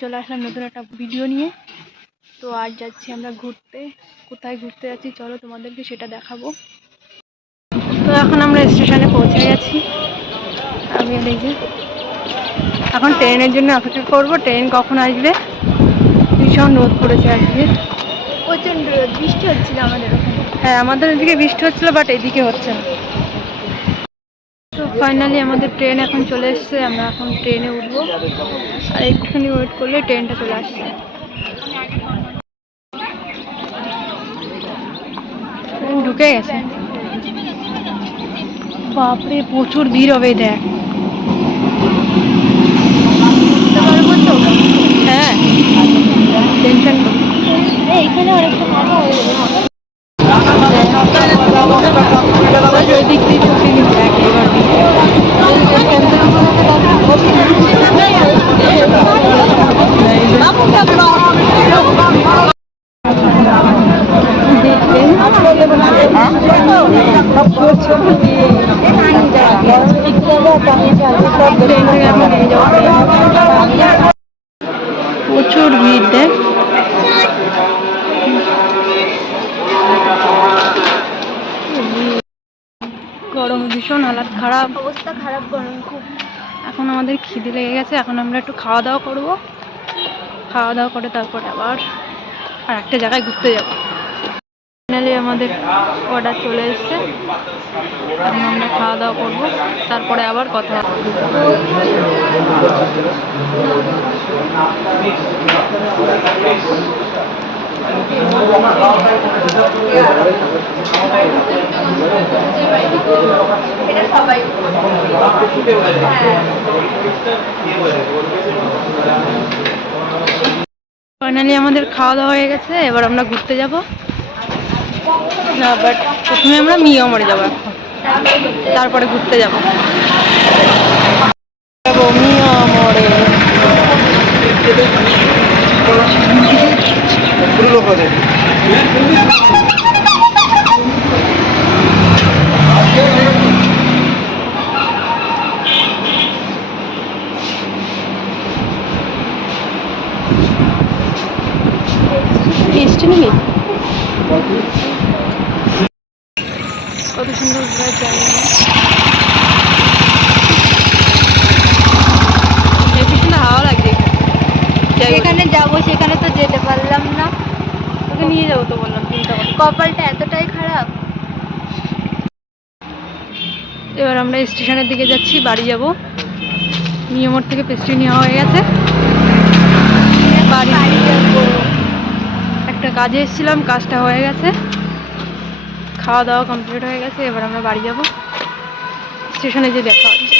চলে আসলাম নতুন একটা ভিডিও নিয়ে। তো আজ যাচ্ছি আমরা ঘুরতে। কোথায় ঘুরতে যাচ্ছি চলো তোমাদেরকে সেটা দেখাবো। তো এখন আমরা স্টেশনে পৌঁছে গেছি। আমি যে এখন ট্রেনের জন্য অপেক্ষা করব। ট্রেন কখন আসবে? ভীষণ রোদ পড়েছে আজকে। প্রচণ্ড রোদ বৃষ্টি হচ্ছিল আমাদের ওখানে। হ্যাঁ আমাদের এদিকে বৃষ্টি হচ্ছিল বাট এদিকে হচ্ছে না। তো ফাইনালি আমাদের ট্রেন এখন চলে এসেছে আমরা এখন ট্রেনে উঠবো। আর একটুখানি ওয়েট করলে ট্রেনটা চলে আসছে। ট্রেন ঢুকে গেছে। বাপরে প্রচুর ভিড় হবে দেখ। বুঝতে পারব তো? হ্যাঁ। টেনশন এইখানে অনেকটা ভালো হয়ে যাবে ওই দিক দিয়ে ছুটি নিয়ে দেখ এবার ট্রেন থেকে আমরা নিয়ে যাব প্রচুর ভিড় দেখ। গরম ভীষণ হালাত খারাপ। অবস্থা খারাপ গরম খুব। এখন আমাদের খিদে লেগে গেছে এখন আমরা একটু খাওয়া দাওয়া করব। খাওয়া দাওয়া করে তারপরে আবার আর একটা জায়গায় ঘুরতে যাব। ফাইনালি আমাদের অর্ডার চলে এসেছে। এখন আমরা খাওয়া দাওয়া করব। তারপরে আবার কথা ফাইনালি আমাদের খাওয়া দাওয়া হয়ে গেছে। এবার আমরা ঘুরতে যাব। না বাট প্রথমে আমরা মিয়ামরে যাব এখন। তারপরে ঘুরতে যাব। যাব মিষ্টি নাকি কত সুন্দর হাওয়া লাগছে এখানে। যেখানে যাব সেখানে তো যেতে পারলাম না। তোকে নিয়ে যাব তো বললাম চিন্তা করো। কপালটা এতটাই খারাপ। এবার আমরা স্টেশনের দিকে যাচ্ছি বাড়ি যাব। নিয়মর থেকে পেস্ট্রি নেওয়া হয়ে গেছে। বাড়ি একটা কাজে এসেছিলাম, কাজটা হয়ে গেছে। খাওয়া দাওয়া কমপ্লিট হয়ে গেছে, এবার আমরা বাড়ি যাব। স্টেশনে যে দেখা হচ্ছে।